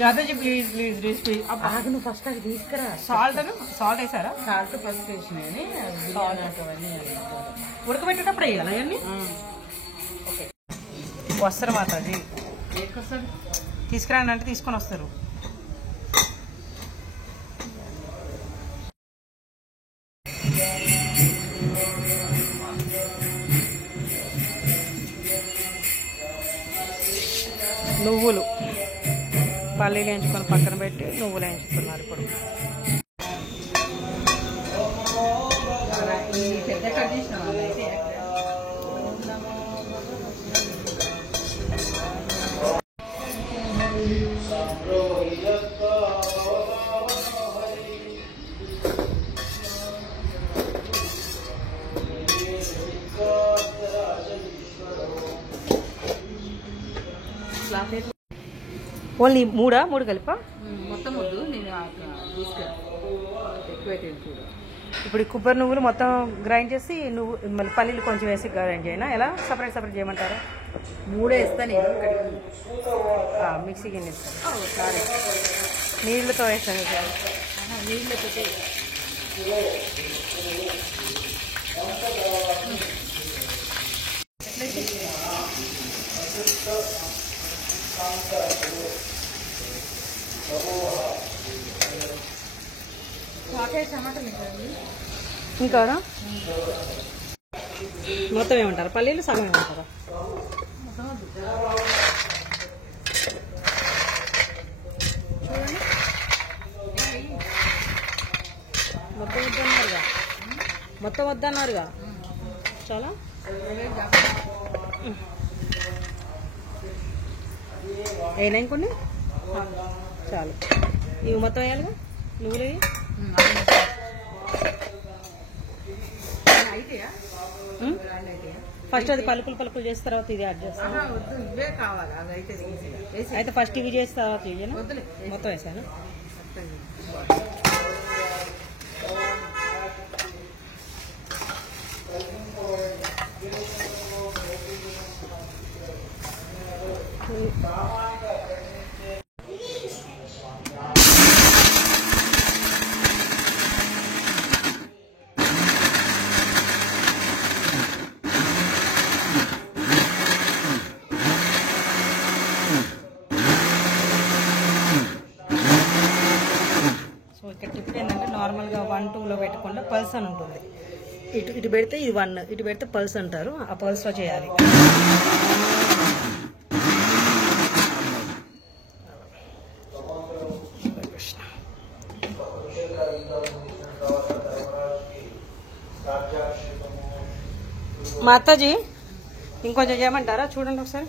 జాతరజీ please please please ఆగు, నువ్వు first అది తీసుకురా. సాల్ట్ వేసారా? సాల్ట్ పసుపు వేసినాయని అవన్నీ ఉడకబెట్టేటప్పుడు వేయాలి అవన్నీ. వస్తారు మాతాజీ, తీసుకురాండి అంటే తీసుకొని వస్తారు. నువ్వులు పల్లీలు వేయించుకొని పక్కన పెట్టి నువ్వులు వేయించుతున్నారు ఇప్పుడు. పెద్ద కండిషన్ అయితే ఓన్లీ మూడు కలిపా? మొత్తం వద్దు, నేను ఎక్కువైతే చూడు. ఇప్పుడు కొబ్బరి నువ్వులు మొత్తం గ్రైండ్ చేసి మళ్ళీ పల్లీలు కొంచెం వేసి గ్రైండ్ చేయనా? ఎలా సపరేట్ చేయమంటారా? 3 వేస్తా నేను. మిక్సీ గిన్నె నీళ్ళతో వేస్తాను. నీళ్ళతో ఇంకా మొత్తం ఏమంటారు? పల్లీలు సగం ఏమంటారా? మొత్తం వద్దన్నారుగా చాలా అయినా ఇంకొన్ని చాలు. ఇవి మొత్తం వేయాలిగా నువ్వులు. ఫస్ట్ అది పలుకులు చేసిన తర్వాత ఇది యాడ్ చేస్తాను. అయితే ఫస్ట్ ఇవి చేసిన తర్వాత ఇవి మొత్తం వేసాను. నార్మల్గా 1, 2లో పెట్టకుండా పల్స్ అని ఉంటుంది. ఇటు పెడితే ఇది 1, ఇటు పెడితే పల్స్ అంటారు. ఆ పల్స్లో చేయాలి. మాతాజీ ఇంకొంచెం చేయమంటారా? చూడండి ఒకసారి.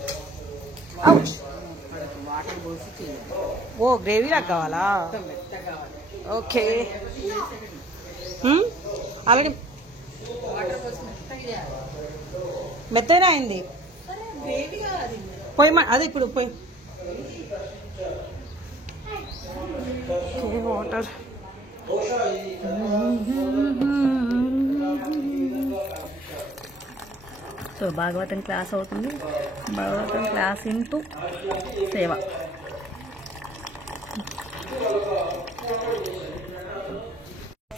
ఓ గ్రేవీ లాగా కావాలా? ఓకే. అలాగే మెత్తగా అయింది. పొయ్యి అదే ఇప్పుడు పొయ్యి వాటర్. సో భాగవతం క్లాస్ అవుతుంది. భాగవతం క్లాస్ ఇంటూ సేవ.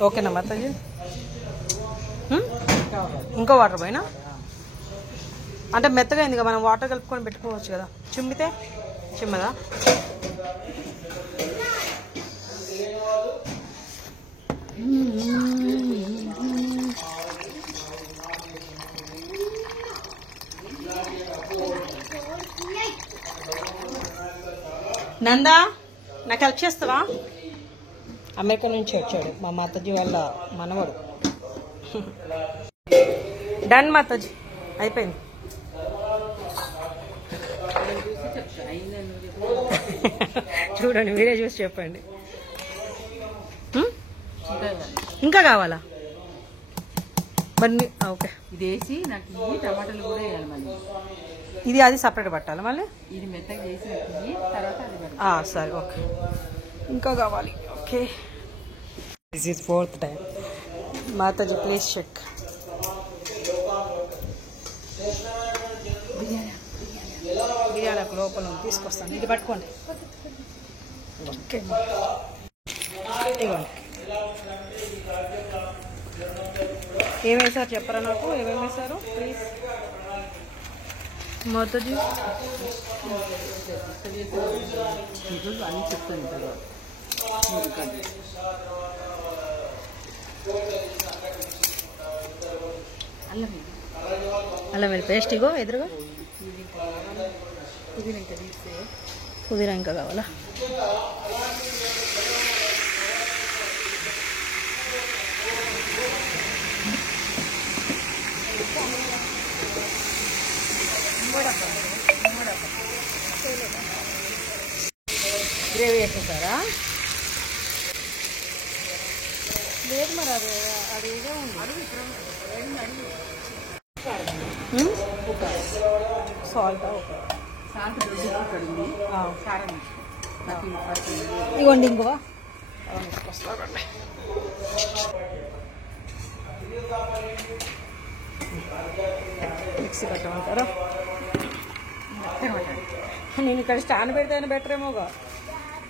ఓకేనా మాతాజీ? ఇంకో వాటర్ పోయినా అంటే మెత్తగా అయింది కదా, మనం వాటర్ కలుపుకొని పెట్టుకోవచ్చు కదా. చిమ్మితే చిమ్మదా? నందా నాకు హెల్ప్ చేస్తావా? అమెరికా నుంచి వచ్చాడు మా మాతాజీ వాళ్ళ మనవడు. డన్ మాతాజీ, అయిపోయింది. చూడండి, మీరే చూసి చెప్పండి. ఇంకా కావాలా? మరి ఓకే, ఇది వేసి నాకు టమాటాలు కూడా వేయాలి మళ్ళీ. ఇది అది సపరేట్ పట్టాలి మళ్ళీ. ఇది మెత్తగా చేసి తర్వాత అది సరే ఓకే. ఇంకా కావాలి. Okay, this is 4th time. Mataji please check. Biryani లోపల తీసుకొస్తాను. ఇది పట్టుకోండి. ఓకే ఇవ్వండి. ఏం వేసారు చెప్పరా నాకు, ఏమేమి వేసారు ప్లీజ్. మాతాజీ అన్నీ చెప్తాను తర్వాత. అల్లం వెల్లి పేస్ట్ ఇగో ఎదురుగా. పుదీనా ఇంకా తీస్తే పుదీనా ఇంకా కావాలా? గ్రేవీ వేసేసారా? లేదు మరి అది అడిగే ఉంది. సాల్ట్ సాల్ట్ కడుగు కారం ఇవ్వండి ఇంకో తీసుకొస్తారండి. మిక్సీ కట్టమంటారా? నేను ఇక్కడ స్టాండ్ పెడితే బెటర్ ఏమోగా,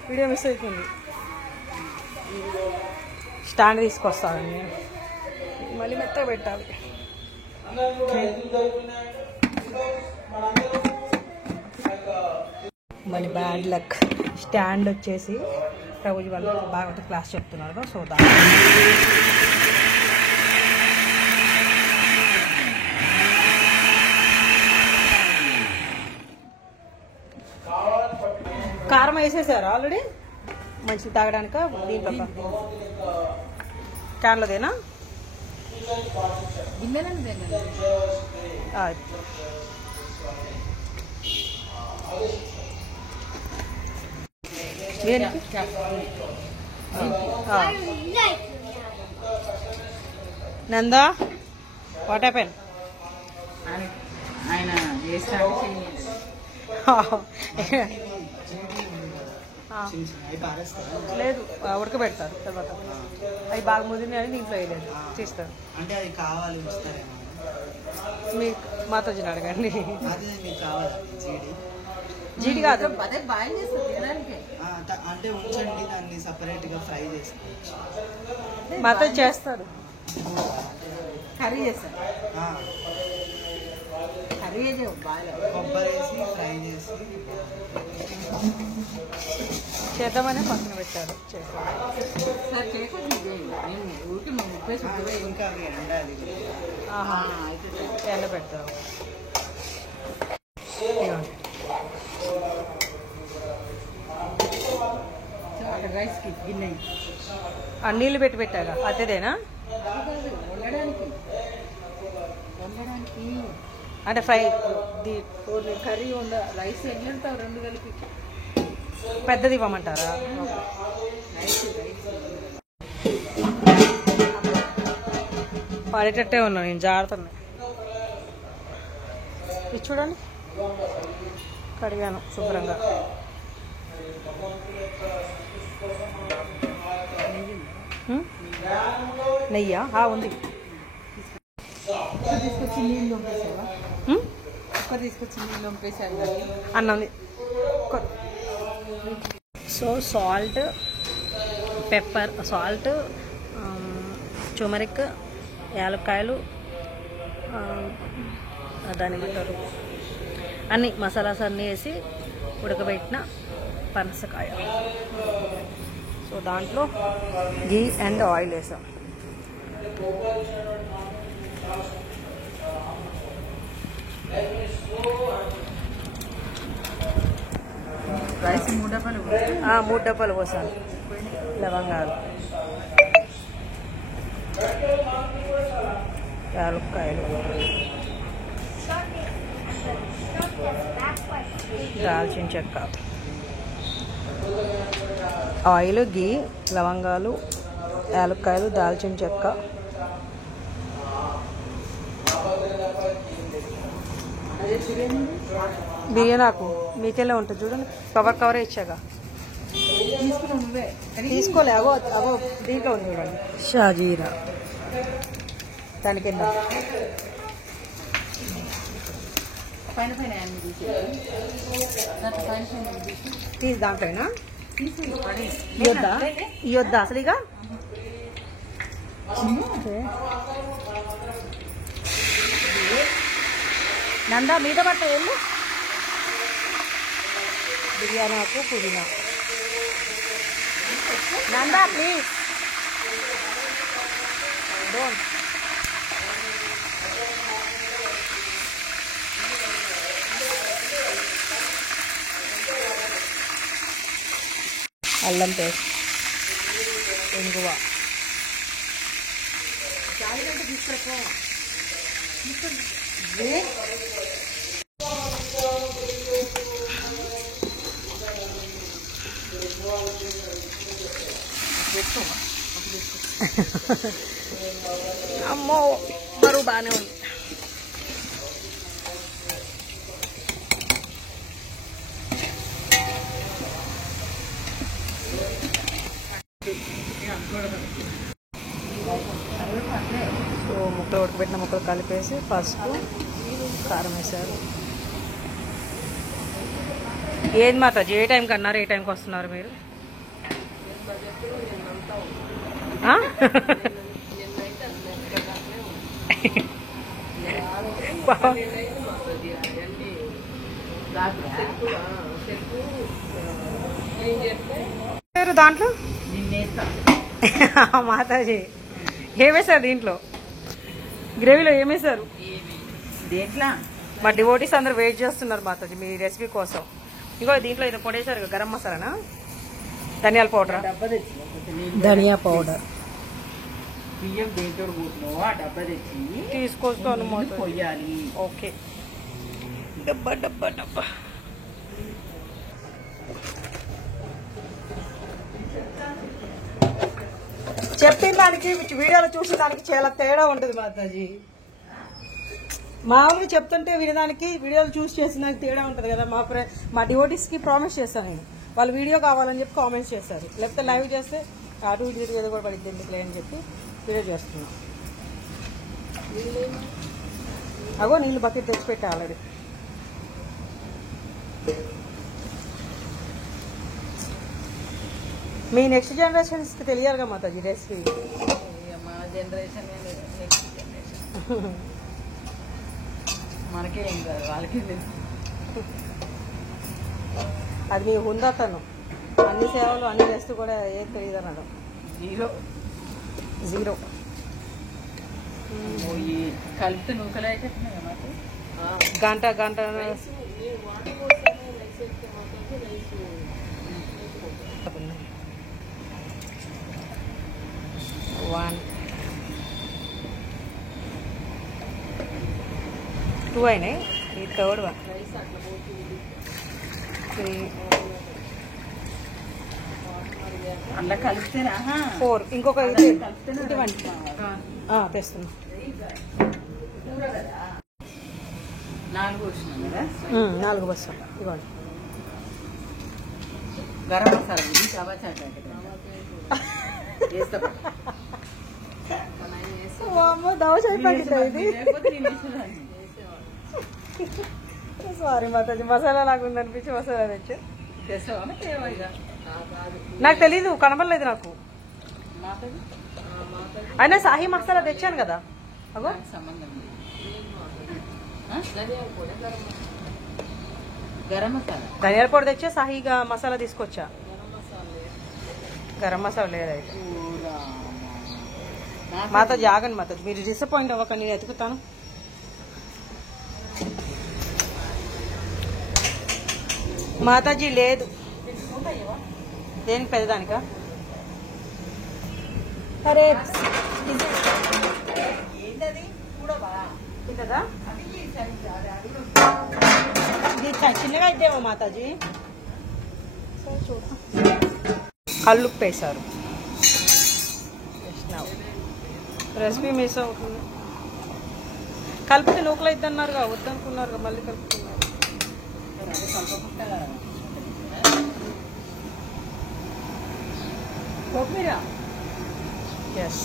వీడియో మిస్ అవుతుంది. స్టాండ్ తీసుకొస్తానండి నేను, మళ్ళీ మెత్తగా పెట్టాలి. మళ్ళీ బ్యాడ్ లక్, స్టాండ్ వచ్చేసి ప్రభుజీ వాళ్ళు బాగా క్లాస్ చెప్తున్నారు. సో కారం వేసేసారు ఆల్రెడీ, మంచిది తాగడానిక? దీంట్లో క్యాన్లోదేనా? గిన్నెలండి నందా వాట్ హ్యాపెన్? ఆయన చేస్తాడు లేదు, ఉడకబెడతారు తర్వాత. అవి బాగా ముదిరినాయని దీంట్లో వేయలేదు, చేస్తారు. అంటే అది కావాలి మీకు మాతాజీని అడగండి. జీడి జీడి కాదు, అదే బాగా చేస్తారు తినడానికి. అంటే ఉంచండి, దాన్ని సపరేట్ గా ఫ్రై చేసుకోవచ్చు. మాతాజీ చేస్తారు, కర్రీ చేస్తారు. కర్రీ బాగా కొబ్బరి వేసి ఫ్రై చేసి చేద్దామని పక్కన పెట్టారు. చేస్తారు సార్ చేయకండి, నేను ఊరికి మా 30 ఇంకా అవి ఎండాలి. ఎండ పెడతారు. అక్కడ రైస్కి గిన్నె నీళ్ళు పెట్టి పెట్టాగా అదేదేనా? వండడానికి అంటే ఫ్రై కర్రీ వండ రైస్ ఎన్ని ఉంటావు 2 కలిపి పెద్దది ఇవ్వమంటారా? రైస్ పడేటట్టే ఉన్నా నేను, జాగ్రత్తగా. ఇది చూడండి, కడిగాను శుభ్రంగా. నెయ్యా ఉంది. తీసుకొచ్చి నీళ్ళు పంపేసావా? కుక్కర్ తీసుకొచ్చి నీళ్ళు పంపేసాను అన్నది. సో సాల్ట్, పెప్పర్, సాల్ట్, చుమరిక్, యాలక్కాయలు, దాన్ని పెట్టారు అన్నీ మసాలాస్ అన్నీ వేసి ఉడకబెట్టిన పనసకాయ. సో దాంట్లో గీ అండ్ ఆయిల్ వేసాం. రైస్ 3 డబ్బాలు 3 డబ్బాలు పోసాను. లవంగాలు, యాలక్కాయలు, దాల్చిన చెక్క, ఆయిల్, గీ, లవంగాలు, యాలక్కాయలు, దాల్చిన చెక్క, బిర్యానీ ఆకు మీకెళ్ళే ఉంటుంది చూడండి, కవర్ ఇచ్చాగా. తీసుకున్నావు నువ్వే తీసుకోలే, అవో దీంట్లో ఉంది చూడండి. షాజీరా దాని కింద పైన అన్ని తీసి తీసి దాంట్లోనా ఇయ్యొద్దా ఇయ్యొద్దా అసలు ఇక నందా మీద పట్ట వెళ్ళు బిర్యానీ ఆకు పుదీనా నందా ప్లీజ్ డోంట్ అల్లం పేస్ట్ ఇంగువ అమ్మో బరువు బాగానే ఉంది. సో ముక్కలు ఉడకబెట్టిన ముక్కలు కలిపేసి పసుపు కారం వేసారు. ఏది మాతాజీ ఏ టైంకి అన్నారు, ఏ టైంకి వస్తున్నారు మీరు? దాంట్లో మాతాజీ ఏమేశారు దీంట్లో? గ్రేవీలో ఏమేశారు? దేంట్లో మా డివోటీస్ అందరూ వెయిట్ చేస్తున్నారు మాతాజీ మీ రెసిపీ కోసం. ఇంకో దీంట్లో ఇది పొడేశారు గరం మసాలానా, ధనియాల పౌడర్, డబ్బా తెచ్చి ధనియా పౌడర్ బియ్యం దేంతో కూతున్నావు ఆ డబ్బా తెచ్చి తీసుకొస్తాను పొయ్యాలి. ఓకే డబ్బా డబ్బా డబ్బా. చెప్పిన దానికి వీడియోలో చూసిన దానికి చాలా తేడా ఉంటుంది మాతాజీ. మామూలుగా చెప్తుంటే వినడానికి వీడియోలు చూసి చేసిన దానికి తేడా ఉంటుంది కదా. మా డివోటీస్కి ప్రామిస్ చేస్తాను నేను, వాళ్ళు వీడియో కావాలని చెప్పి కామెంట్స్ చేస్తారు. లేకపోతే లైవ్ చేస్తే అటు ఇటు ఏదో కూడా పడిద్ది ఎందుకులే అని చెప్పి వీడియో చేస్తున్నాం. అగో నీళ్ళు బకెట్ తెచ్చిపెట్టా ఆల్రెడీ. మీ నెక్స్ట్ జనరేషన్స్కి తెలియాలిగా మాతాజీ రెసిపీ. మా జనరేషన్ మనకే ఏం కాదు, వాళ్ళకి తెలుసు. అది మీ హుందాతనం. అన్ని సేవలు అన్ని చేస్తూ కూడా ఏం తెలియదు అన్నాడు. జీరో కలిపితే నూకలు అయితే గంట గంట 1 2 అయినాయి. ఈ థర్డ్ 1 3 అలా కలిపితేనా 4 ఇంకొక ఇది తెస్తున్నా. 4 వచ్చినాం కదా. 4 బస్సులు ఇవ్వండి. గరం మసాలా ఇది టమాటా వేస్తా. దవశ అయిపోయింది ఇది. సారీ మాతాజీ, మసాలా లాగా ఉందనిపించి మసాలా తెచ్చా. నాకు తెలీదు, కనబడలేదు నాకు. అయినా సాహి మసాలా తెచ్చాను కదా. అగో సంబంధం గరం మసాలా, ధనియాల పొడి తెచ్చా, సాహిగా మసాలా తీసుకొచ్చా. గరం మసాలా లేదైతే. మాతాజీ ఆగండి మాతాజీ, మీరు డిసప్పాయింట్ అవ్వకండి, నేను ఎతుకుతాను. మాతాజీ లేదు. దేనికి పెద్దదానికా? అరే కదా ఇది చిన్నగా అయితేమో మాతాజీ. కల్లుప్పు వేశారు. రెసిపీ మిస్ అవుతుంది. కలిపితే నూకలు అయిద్దన్నారుగా, వద్దనుకున్నారుగా, మళ్ళీ కలుపుతున్నారు. ఎస్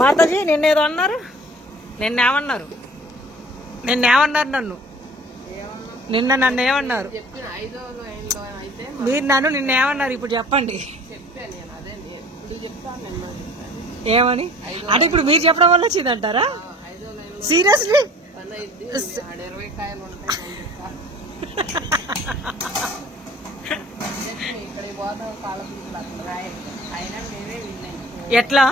మాతాజీ నిన్నేదో అన్నారు. నిన్నేమన్నారు నన్ను నిన్న ఏమన్నారు? చెప్పిన 5వ లైన్లో అయితే మీరు నన్ను నిన్నేమన్నారు ఇప్పుడు చెప్పండి ఏమని అంటే ఇప్పుడు మీరు చెప్పడం వల్ల వచ్చిందంటారా సీరియస్లీ ఎట్లా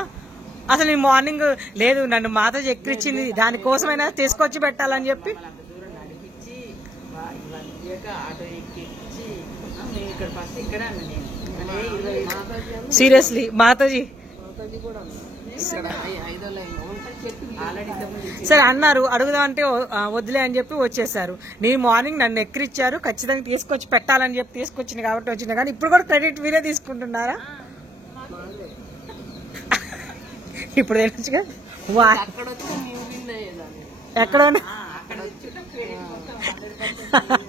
అసలు నేను మార్నింగ్ లేదు నన్ను మాతాజీ ఎక్కిరిచ్చింది దానికోసమైనా తీసుకొచ్చి పెట్టాలని చెప్పి సీరియస్లీ మాతాజీ సరే అన్నారు అడుగుదాం అంటే వద్దులే అని చెప్పి వచ్చేసారు. నేను మార్నింగ్ నన్ను ఎక్కిరిచ్చారు ఖచ్చితంగా తీసుకొచ్చి పెట్టాలని చెప్పి తీసుకొచ్చింది కాబట్టి వచ్చింది. కానీ ఇప్పుడు కూడా క్రెడిట్ మీరే తీసుకుంటున్నారా? ఇప్పుడు తెలుసుగా ఎక్కడ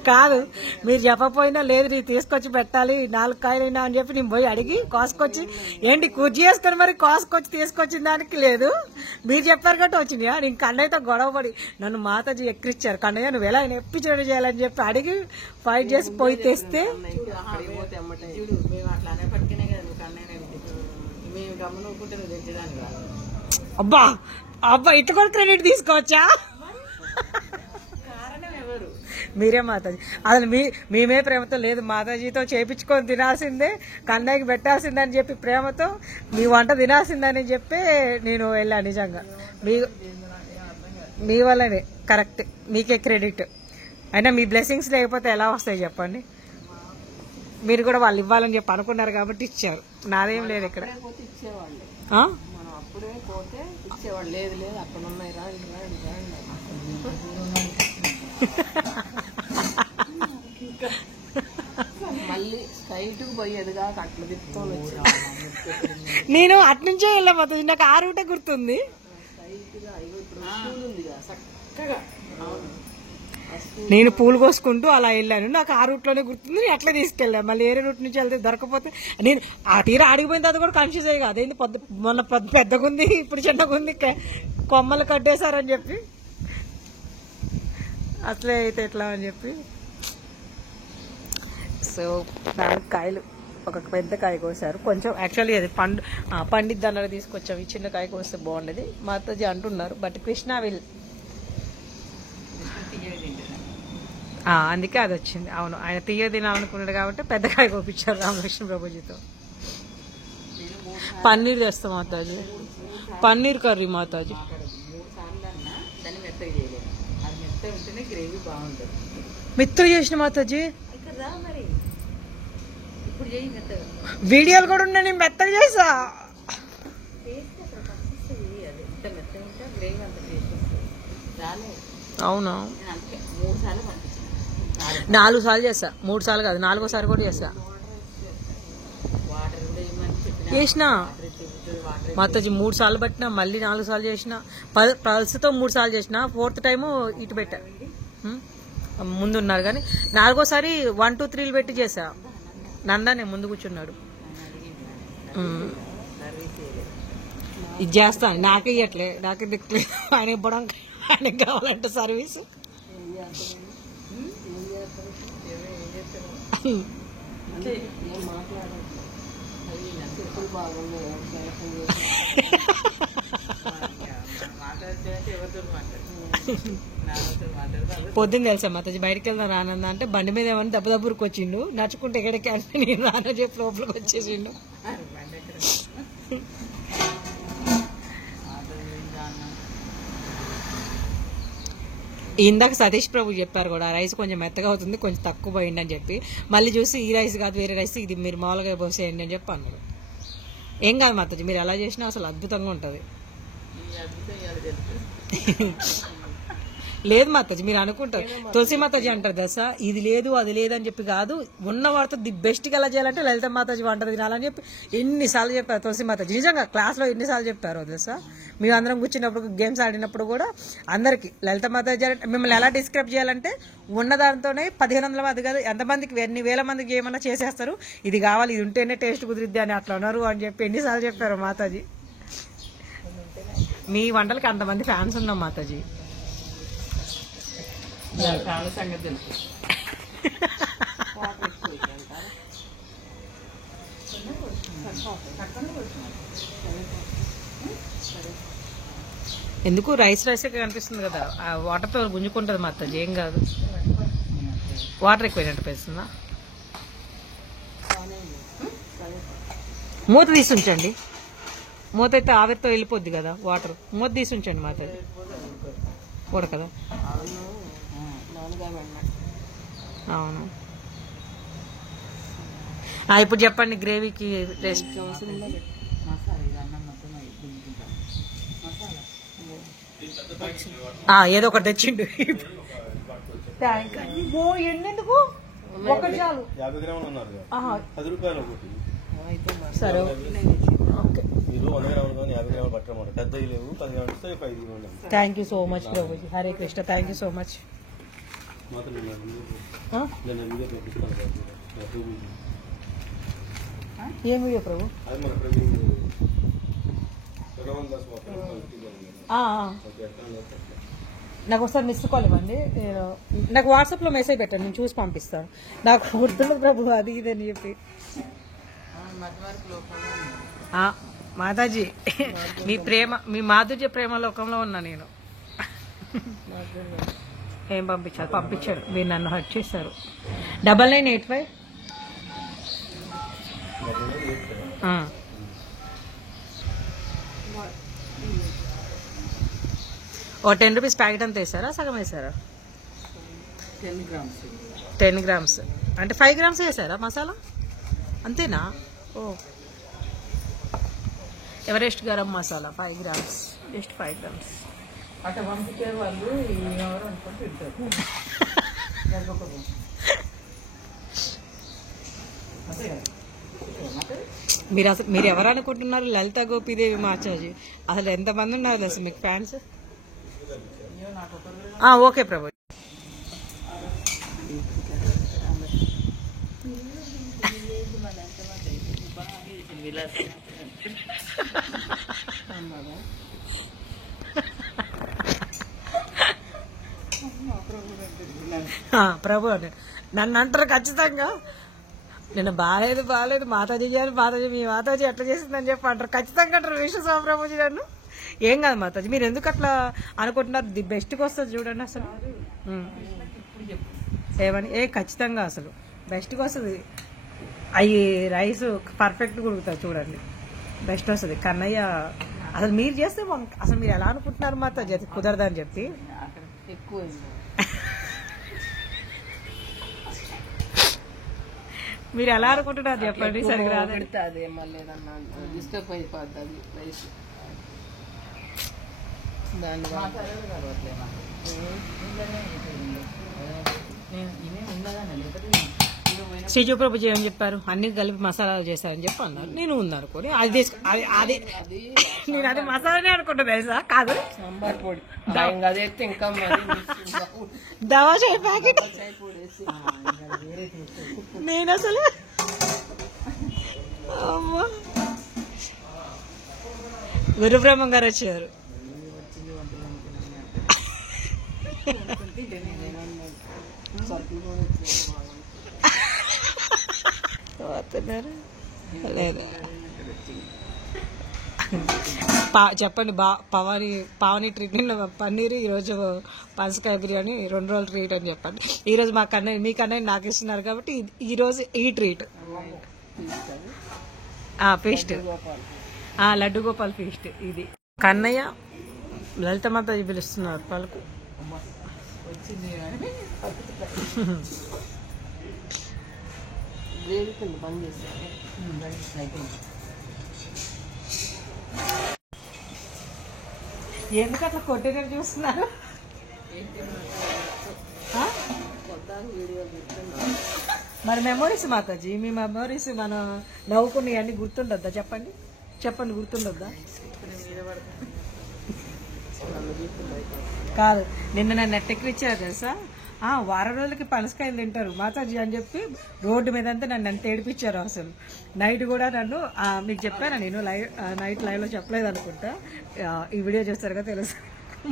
కాదు మీరు చెప్పపోయినా లేదు నీ తీసుకొచ్చి పెట్టాలి 4 కాయలైనా అని చెప్పి నేను పోయి అడిగి కోసుకొచ్చి ఏంటి కుర్జీ చేసుకుని మరి కోసుకొచ్చి తీసుకొచ్చిన దానికి లేదు మీరు చెప్పారు కాబట్టి వచ్చిందా. నేను కన్నయ్యతో గొడవపడి నన్ను మాతాజీ ఎక్కిరిచ్చారు కన్నయ్య నువ్వు ఎలా ఆయన ఎప్పించడం చేయాలని చెప్పి అడిగి ఫైట్ చేసి పోయి తెస్తే అబ్బా అబ్బా ఇట్లా కూడా క్రెడిట్ తీసుకోవచ్చా? మీరే మాతాజీ అసలు మేమే ప్రేమతో లేదు మాతాజీతో చేయించుకొని తినాల్సిందే కన్నయ్యకి పెట్టాల్సిందే అని చెప్పి ప్రేమతో మీ వంట తినాల్సిందని చెప్పి నేను వెళ్ళాను. నిజంగా మీ వల్లనే కరెక్ట్ మీకే క్రెడిట్. అయినా మీ బ్లెస్సింగ్స్ లేకపోతే ఎలా వస్తాయి చెప్పండి. మీరు కూడా వాళ్ళు ఇవ్వాలని చెప్పి అనుకున్నారు కాబట్టి ఇచ్చారు. నాదేం లేదు ఇక్కడ. నేను అట్నుంచే వెళ్ళబోతుంది నాకు ఆ రూటే గుర్తుంది. నేను పూలు కోసుకుంటూ అలా వెళ్ళాను నాకు ఆ రూట్ లోనే గుర్తుంది. నేను అట్లా తీసుకెళ్ళాను. మళ్ళీ వేరే రూట్ నుంచి వెళ్తే దొరకపోతే నేను ఆ తీరా ఆడిపోయిన తర్వాత కూడా కన్ఫ్యూజ్ అయ్యి కాదు ఏంది మొన్న పెద్దగుంది ఇప్పుడు చిన్నగుంది కొమ్మలు కట్టేశారని చెప్పి అట్లే అయితే ఎట్లా అని చెప్పి. సో 4 కాయలు ఒక పెద్ద కాయ కోసారు. కొంచెం యాక్చువల్లీ అది పండిద్ది అన్నది తీసుకొచ్చాం. ఈ చిన్న కాయ కోస్తే బాగుండేది మాతాజీ అంటున్నారు. బట్ కృష్ణ విల్ అందుకే అది వచ్చింది. అవును ఆయన తీయ తినాలనుకున్నాడు కాబట్టి పెద్ద కాయ కోపించారు రామకృష్ణ ప్రభుజీతో. పన్నీర్ చేస్తాం మాతాజీ పన్నీర్ కర్రీ మాతాజీ మిత్రు చేసిన మాతాజీ వీడియోలు కూడా ఉన్నాయి. నేను మెత్తగా చేసా. అవునా 4 సార్లు చేస్తా 3 సార్లు కాదు 4వ సారి కూడా చేస్తా. చేసిన మాతాజీ 3 సార్లు పట్టినా మళ్ళీ 4 సార్లు చేసిన పల్స్తో 3 సార్లు చేసిన 4th టైము ఇటు పెట్టా ముందున్నారు కానీ 4వసారి 1 2 3 పెట్టి చేసా. నందానే ముందు కూర్చున్నాడు. ఇది చేస్తాను నాకే ఇవ్వట్లే నాకే దిక్కులేదు ఆయన ఇవ్వడం ఆయనకి కావాలంటే సర్వీస్. పొద్దున్న తెలుసా మాతాజీ బయటకు వెళ్దాం రానందా అంటే బండి మీద ఏమన్నా దెబ్బదబ్బురికి వచ్చిండు నడుచుకుంటే ఎక్కడికి అంటే నేను రానో చెప్పి లోపలికి వచ్చేసిండు. ఇందాక సతీష్ ప్రభు చెప్పారు కూడా రైస్ కొంచెం మెత్తగా అవుతుంది కొంచెం తక్కువ పోయింది అని చెప్పి మళ్ళీ చూసి ఈ రైస్ కాదు వేరే రైస్ ఇది మీరు మామూలుగా పోసేయండి అని చెప్పి అన్నాడు. ఏం కాదు మాతాజీ మీరు ఎలా చేసినా అసలు అద్భుతంగా ఉంటుంది. లేదు మాతాజీ మీరు అనుకుంటారు తులసి మాతాజీ అంటారు దశ ఇది లేదు అది లేదు అని చెప్పి కాదు ఉన్న వాటితో ది బెస్ట్గా ఎలా చేయాలంటే లలిత మాతాజీ వంట తినాలని చెప్పి ఎన్నిసార్లు చెప్పారు తులసి మాతాజీ. నిజంగా క్లాస్లో ఎన్నిసార్లు చెప్పారు దశ. మేము అందరం కూర్చున్నప్పుడు గేమ్స్ ఆడినప్పుడు కూడా అందరికి లలిత మాతాజీ మిమ్మల్ని ఎలా డిస్క్రైబ్ చేయాలంటే ఉన్న దాంతోనే 1500 మంది కాదు ఎంతమందికి ఎన్ని వేల మందికి ఏమన్నా చేసేస్తారు ఇది కావాలి ఇది ఉంటేనే టేస్ట్ కుదిరిద్ది అని అట్లా ఉన్నారు అని చెప్పి ఎన్నిసార్లు చెప్పారు మాతాజీ. మీ వంటలకి అంతమంది ఫ్యాన్స్ ఉన్నాం మాతాజీ. ఎందుకు రైస్ కనిపిస్తుంది కదా, ఆ వాటర్తో గుంజుకుంటుంది మా అత్తజీ, ఏం కాదు. వాటర్ ఎక్కువైనట్టు పెడుతుందా? మూత తీసి ఉంచండి, మూత అయితే ఆవిరితో వెళ్ళిపోద్ది కదా వాటర్. మూత తీసి ఉంచండి మా అత్తజీ, ఉడకదా? అవును. ఇప్పుడు చెప్పండి గ్రేవీకి టేస్ట్. ఏదో ఒకటి తెచ్చిండు. ఎన్నెందుకు? ఒకటి చాలు. 50 గ్రాములు ఉన్నారు, 10 రూపాయలు ఒకటి. సరే ఓకే. మీరు 100 గ్రాములు కానీ 50 గ్రాములు పట్టమాట, పెద్దవి లేవు. 10 గ్రాములు ఇస్తే 5 ఇవ్వండి. Thank you so much Prabhuji. Hare Krishna. Thank you so much. మాత్రం నేను వీడియో చూపిస్తాను. ఏం వీడియో ప్రభు? అది మన ప్రవీణ్ నాకు ఒకసారి మిస్డ్ కాల్ ఇవ్వండి, నేను నాకు వాట్సాప్లో మెసేజ్ పెట్టండి, నేను చూసి పంపిస్తాను. నాకు గుర్తుండదు ప్రభు అది ఇది అని చెప్పి. మాతాజీ మీ ప్రేమ, మీ మాధుర్య ప్రేమ లోకంలో ఉన్నా నేను. ఏం పంపించారు? పంపించాడు, మీరు నన్ను హర్ట్ చేశారు. 9985 ఓ 10 రూపీస్ ప్యాకెట్ అంతా వేసారా, సగం వేసారా? 10 గ్రామ్స్ అంటే 5 గ్రామ్స్ వేసారా మసాలా, అంతేనా? ఓ Everest garam masala 5 grams, just 5 grams. అట్లా పంపించే వాళ్ళు ఎవరు అనుకుంటూ తింటారు. మీరు ఎవరు అనుకుంటున్నారు? లలిత గోపీదేవి మాచాజీ. అసలు ఎంతమంది ఉన్నారు అసలు మీకు ఫ్యాన్స్? ఓకే ప్రభు. ప్రభు అని నన్ను అంటారు ఖచ్చితంగా. నేను బాగాలేదు మాతాజీ చేయాలి, మాతాజీ మీ మాతాజీ ఎట్లా చేసిందని చెప్పి అంటారు ఖచ్చితంగా, అంటారు విశ్వస్వామి ప్రభుజీ నన్ను. ఏం కాదు మాతాజీ, మీరు ఎందుకు అట్లా అనుకుంటున్నారు? ది బెస్ట్కి వస్తుంది చూడండి అసలు. ఏమని ఖచ్చితంగా అసలు బెస్ట్కి వస్తుంది. అవి రైస్ పర్ఫెక్ట్గా ఉడుకుతుంది చూడండి, బెస్ట్ వస్తుంది. కన్నయ్య అసలు మీరు చేస్తే అసలు మీరు ఎలా అనుకుంటున్నారు మాతాజీ? అది కుదరదని చెప్పి ఎక్కువ మీరు ఎలా అనుకుంటున్నారు చెప్పండి? సరిగ్గా అదే మళ్ళీ డిస్టర్బ్ అయిపోతుంది రైస్. శ్రీజు ప్రభుజీ ఏం చెప్పారు? అన్ని కలిపి మసాలాలు చేశారని చెప్పి అన్నారు. నేను ఉందనుకోని అది నేను అది మసాలానే అనుకుంటా తెలుసా? కాదు, సాంబార్ పొడి అదైతే ఇంకా దవాషాయి ప్యాకెట్. నేను అసలు గురుబ్రహ్మం గారు వచ్చారు. చెప్పండి. పావని ట్రీట్, నిన్న పన్నీరు, ఈరోజు పనసకాయ బిర్యానీ, 2 రోజులు ట్రీట్ అని చెప్పండి. ఈరోజు మా కన్నయ్య, మీ కన్నయ్య నాకు ఇస్తున్నారు కాబట్టి ఈరోజు ఈ treat feast, laddu Gopal feast. ఇది కన్నయ్య లలిత మాత పిలుస్తున్నారు పలుకు. బంద్ చేశారు. ఎందుకు అట్లా కొట్టినట్టు చూస్తున్నారు? మరి మెమోరీస్ మాతాజీ, మీ మెమోరీస్ మనం నవ్వుకుని అన్ని గుర్తుండొద్దా? చెప్పండి గుర్తుండొద్దా? కాదు, నిన్న నన్ను ఎట్టెక్కిచ్చారు తెలుసా? వారం రోజులకి పనసకాయలు తింటారు మాతాజీ అని చెప్పి రోడ్డు మీద అంతా నన్ను ఎంత ఏడిపించారు అసలు. నైట్ కూడా నన్ను, మీకు చెప్పాను నేను నైట్ లైవ్లో చెప్పలేదు అనుకుంటా, ఈ వీడియో చూస్తారు కదా తెలుసు,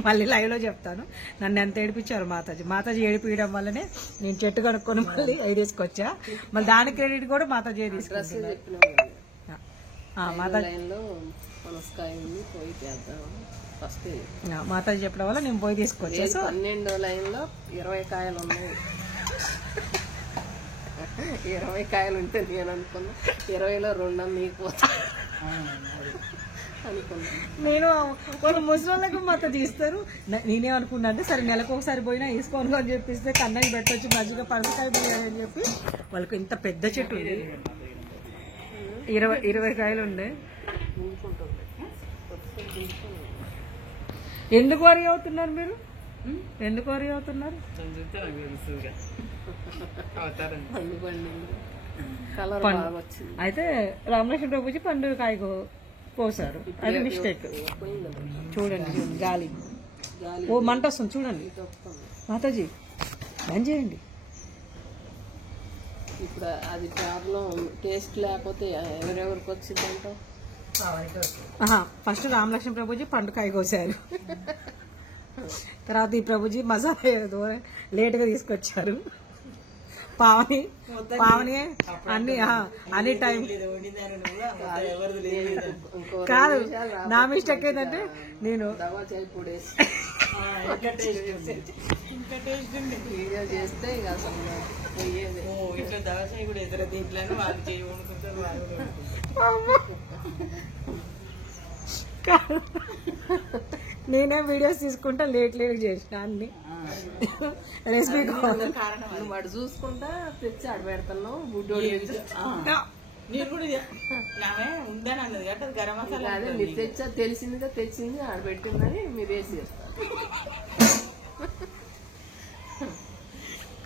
మళ్ళీ లైవ్లో చెప్తాను. నన్ను ఎంత ఏడిపించారు మాతాజీ ఏడిపించడం వల్లనే నేను చెట్టు కనుక్కొని మళ్ళీ ఐడియాస్కి వచ్చా. మళ్ళీ దాని క్రెడిట్ కూడా మాతాజీ తీసుకొచ్చాను. మాతాజీ లైన్లో పనసకాయ ఉంది, పోయి చేద్దాం ఫస్ట్. మాతాజీ చెప్పడం వల్ల నేను పోయి తీసుకొచ్చేసి 12వ లైన్లో 20 కాయలు ఉన్నాయి. 20 కాయలు ఉంటే నేను అనుకున్నా 20లో 2 మీకు అనుకున్నా. నేను వాళ్ళు ముసలిళ్ళకు మాతో తీస్తారు. నేనేమనుకున్నా అంటే సరే నెలకు ఒకసారి పోయినా వేసుకోను అని చెప్పిస్తే కన్నకి పెట్టొచ్చు మంచిగా పనసకాయ బిర్యానీ అని చెప్పి వాళ్ళకి ఇంత పెద్ద చెట్టు ఉంది. 20 కాయలు ఉండే. ఎందుకు వరి అవుతున్నారు మీరు? ఎందుకు వరి అవుతున్నారు? కలర్ బాగా వచ్చింది. అయితే రామలక్ష్మణ ప్రభుజీ పండు కాయ పోసారు, అది మిస్టేక్. చూడండి గాలి ఓ మంట వస్తుంది చూడండి. మాతాజీ బంద్ చేయండి. ఇప్పుడు అది ప్రాబ్లం, టేస్ట్ లేకపోతే ఎవరెవరికి వచ్చిందంట. ఫస్ట్ రామలక్ష్మణ ప్రభుజీ పండు కాయ కోసారు, తర్వాత ఈ ప్రభుజీ మసాలా ఏదో లేట్గా తీసుకొచ్చారు. పావని అన్ని టైం కాదు. నా మిస్టేక్ ఏంటంటే నేను వీడియో చేస్తే ఇక అసలు పోయేది. ఇట్లా దవసాయి కూడా ఎదురు దీంట్లో వాళ్ళు చేయి వండుకుంటారు. నేనే వీడియోస్ తీసుకుంటా, లేట్ చేసిన అన్ని రెసిపీ. నువ్వు వాడు చూసుకుంటా తెచ్చి ఆడ పెడుతున్నావు. బుడ్డోడు నేను కూడా నామే ఉందని అన్నది కాబట్టి గరం మసాలా అదే మీరు తెచ్చా, తెచ్చింది ఆడ పెట్టిందని మీరు వేసి చేస్తారు.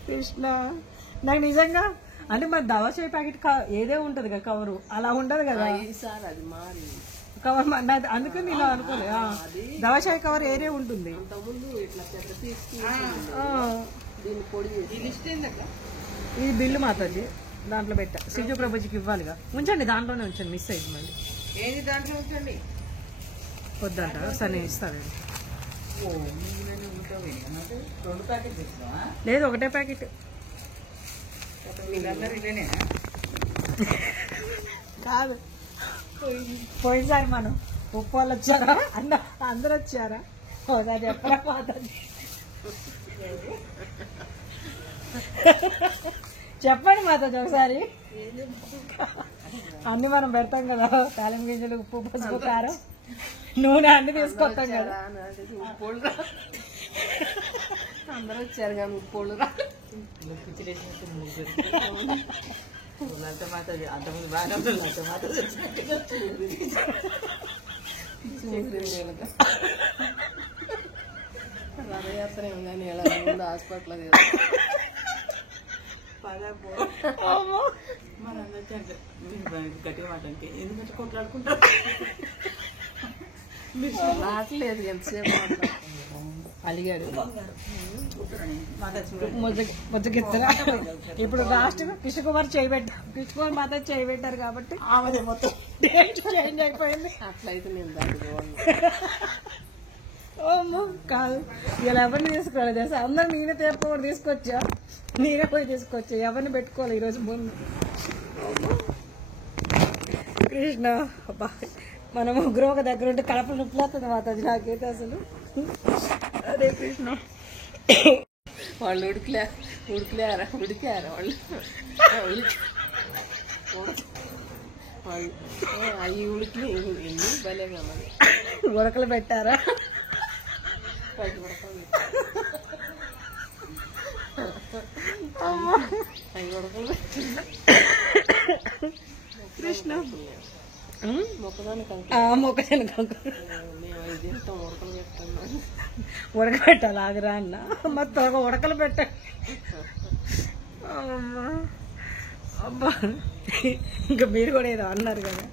కృష్ణ నాకు నిజంగా అంటే మరి దవాచాయ్ ప్యాకెట్ ఏదే ఉంటది కదా కవరు, అలా ఉండదు కదా ఈసారి అది మారి కవర్. అందుకని నేను అనుకోలే దవాచాయ్ కవర్ ఏరే ఉంటుంది. అంతకుముందు ఇట్లా పెద్ద తీసుకు దీన్ని పొడి ఇది బిల్లు మాతాజీ దాంట్లో పెట్టా. సిజు ప్రభుజీకి ఇవ్వాలిగా, ఉంచండి దాంట్లోనే ఉంచండి, మిస్ అయింది మళ్ళీ. ఏది దాంట్లో ఉంచండి వద్దంట సరే నేను ఇస్తాను. లేదు ఒకటే ప్యాకెట్. కాదు పోయినసారి మనం ఉప్పు వాళ్ళు వచ్చారా అందరు వచ్చారా ఒకసారి చెప్పరా మాతాజీ? చెప్పండి మాతాజీ ఒకసారి. అన్ని మనం పెడతాం కదా, తాలిం గింజలు, ఉప్పు, పసుపు, కారం, నూనె అన్ని తీసుకొస్తాం కదా. ఉప్పోళ్ళు అందరూ వచ్చారు కానీ ఉప్పోళ్ళు మాతాజీ అంతకుముందు బాగానే ఉంటుంది. మాతాజీ రథయాత్ర ఏం కానీ ఎలా ముందు హాస్పిటల్ గట్టిగా మాట్లాడితే ఎందుకంటే కొట్లాడుకుంటారు. రావట్లేదు ఎంతసేపు అలిగాడు ముద్దగిత్తరా. ఇప్పుడు లాస్ట్ కృష్ణకుమార్ కృష్ణకుమార్ మాత చేయబెట్టారు కాబట్టి ఆమె మొత్తం చేంజ్ అయిపోయింది. అట్లయితే నేను దాటుకోవాలి. కాదు ఇలా ఎవరిని తీసుకోవాలి తెలుసా? అందరు నేనే తేపకూడదు తీసుకొచ్చా, నేనే పోయి తీసుకొచ్చా, ఎవరిని పెట్టుకోవాలి ఈరోజు ముందు. కృష్ణ అబ్బా మన ముగ్గురు ఒక దగ్గర ఉంటే కడప నొప్పులేస్తుంది మాతాజీ నాకైతే అసలు. అదే కృష్ణ వాళ్ళు ఉడికారా వాళ్ళు అవి ఉడికి ఎన్ని భలేగా మరి ఉడకలు పెట్టారా? 10 ఉడకలు అవి ఉడకలు పెట్టింది కృష్ణ. మొక్కదాని మొక్కజొన్న కంకు మేము 5 తింటాం, ఉడకలు పెట్టుకున్నాం. ఉడకబెట్టాలి ఆగరా అన్న, మరి త్వరగా ఉడకలు పెట్టాలి. అబ్బా ఇంకా మీరు కూడా ఏదో అన్నారు కదా,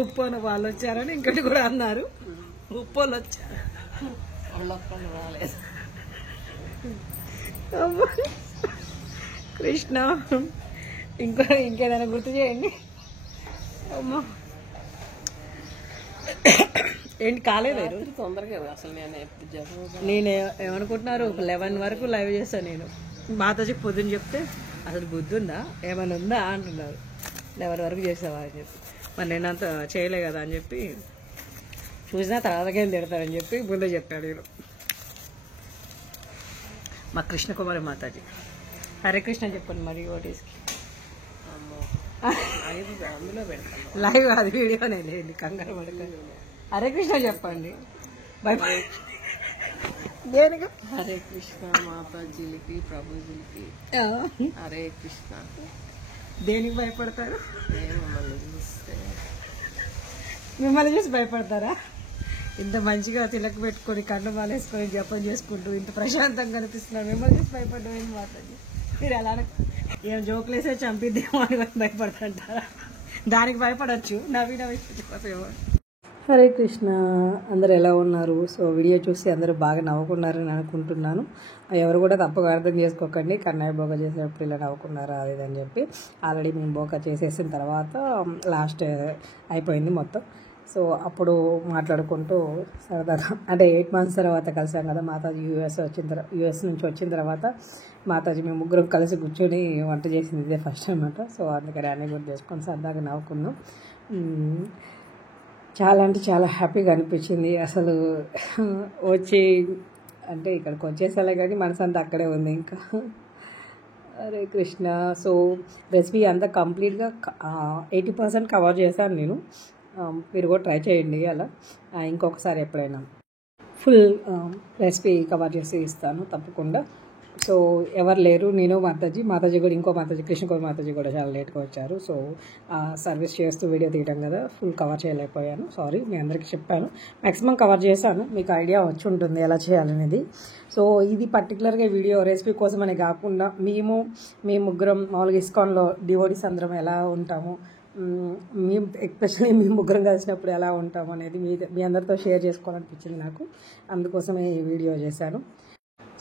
ఉప్పోను వాళ్ళు వచ్చారని ఇంకోటి కూడా అన్నారు. ఉప్పోళ్ళు వచ్చారు, వాళ్ళొక్కళ్ళు రాలేదు. అబ్బా కృష్ణ ఇంకేదైనా గుర్తు చేయండి. అమ్మా ఏంటి కాలేదు తొందరగా అసలు నేను ఏమనుకుంటున్నారు 11 వరకు లైవ్ చేస్తాను నేను. మాతాజీ పొద్దున్న చెప్తే అసలు బుద్ధి ఉందా ఏమైనా ఉందా అంటున్నారు. 11 వరకు చేసావా అని చెప్పి మరి నేను అంత చేయలే కదా అని చెప్పి చూసినా తర్వాతకేం తిడతారని చెప్పి ముందే చెప్పాడు నేను. మా కృష్ణకుమారి మాతాజీ హరే కృష్ణ చెప్పండి మరి ఓటీస్కి. అందులో పెడతాను. లైవ్ అది వీడియోనే లేదు, కంగారు పడక. హరే కృష్ణ చెప్పండి. Bye bye. దేనిగా హరే కృష్ణ మాతాజీలకి ప్రభుజీలకి హరే కృష్ణ. దేనికి భయపడతారు? మమ్మల్ని చూస్తే మిమ్మల్ని చూసి భయపడతారా? ఇంత మంచిగా తిలక పెట్టుకొని కండు మాలేసుకొని జపం చేసుకుంటూ ఇంత ప్రశాంతంగా కనిపిస్తున్నారు, మిమ్మల్ని చూసి భయపడ్డం ఏంటి మాట్లాడి? మీరు అలా ఏం జోకులేసే చంపిద్దేమో అని భయపడుతుంటారా? దానికి భయపడచ్చు. నవీన విషయం. హరే కృష్ణ. అందరు ఎలా ఉన్నారు? సో వీడియో చూసి అందరూ బాగా నవ్వుకున్నారని అనుకుంటున్నాను. ఎవరు కూడా తప్పుగా అర్థం చేసుకోకండి. కన్నయ్య బోగ చేసేటప్పుడు ఇలా నవ్వుకున్నారా అది అని చెప్పి. ఆల్రెడీ మేము బోగ చేసేసిన తర్వాత లాస్ట్ అయిపోయింది మొత్తం. సో అప్పుడు మాట్లాడుకుంటూ సరదాగా అంటే 8 months తర్వాత కలిసాం కదా మాతాజీ యూఎస్ నుంచి వచ్చిన తర్వాత మాతాజీ మేము ముగ్గురం కలిసి కూర్చొని వంట చేసింది ఇదే ఫస్ట్ అనమాట. సో అందుకని అన్నీ గుర్తు చేసుకొని సరదాగా నవ్వుకున్నాం. చాలా అంటే చాలా హ్యాపీగా అనిపించింది. అసలు వచ్చి అంటే ఇక్కడికి వచ్చేసాలే కానీ మనసు అంతా అక్కడే ఉంది ఇంకా. హరే కృష్ణ. సో రెసిపీ అంతా కంప్లీట్గా 80% కవర్ చేశాను నేను. మీరు కూడా ట్రై చేయండి అలా. ఇంకొకసారి ఎప్పుడైనా ఫుల్ రెసిపీ కవర్ చేసి ఇస్తాను తప్పకుండా. సో ఎవరు లేరు, నేను మాతాజీ కూడా ఇంకో మాతాజీ కృష్ణకుమారి మాతాజీ కూడా చాలా లేట్గా వచ్చారు. సో సర్వీస్ చేస్తూ వీడియో తీయడం కదా ఫుల్ కవర్ చేయలేకపోయాను. సారీ, మీ అందరికీ చెప్పాను. మ్యాక్సిమం కవర్ చేశాను, మీకు ఐడియా వచ్చి ఉంటుంది ఎలా చేయాలనేది. సో ఇది పర్టికులర్గా వీడియో రెసిపీ కోసం అనే కాకుండా మేము ముగ్గురం మామూలుగా ఇస్కాన్లో డివోటీస్ అందరం ఎలా ఉంటాము, మేము ఎస్పెషల్లీ మేము ముగ్గురం కలిసినప్పుడు ఎలా ఉంటాము అనేది మీ అందరితో షేర్ చేసుకోవాలనిపించింది నాకు. అందుకోసమే ఈ వీడియో చేశాను.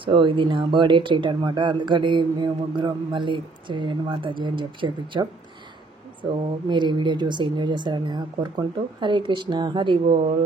సో ఇది నా బర్త్డే ట్రీట్ అనమాట. అందుకని మేము ముగ్గురం మళ్ళీ చేయండి మాతాజీ అని చెప్పి చేపించాం. సో మీరు ఈ వీడియో చూసి ఎంజాయ్ చేస్తారని కోరుకుంటూ హరే కృష్ణ, హరి బోల్.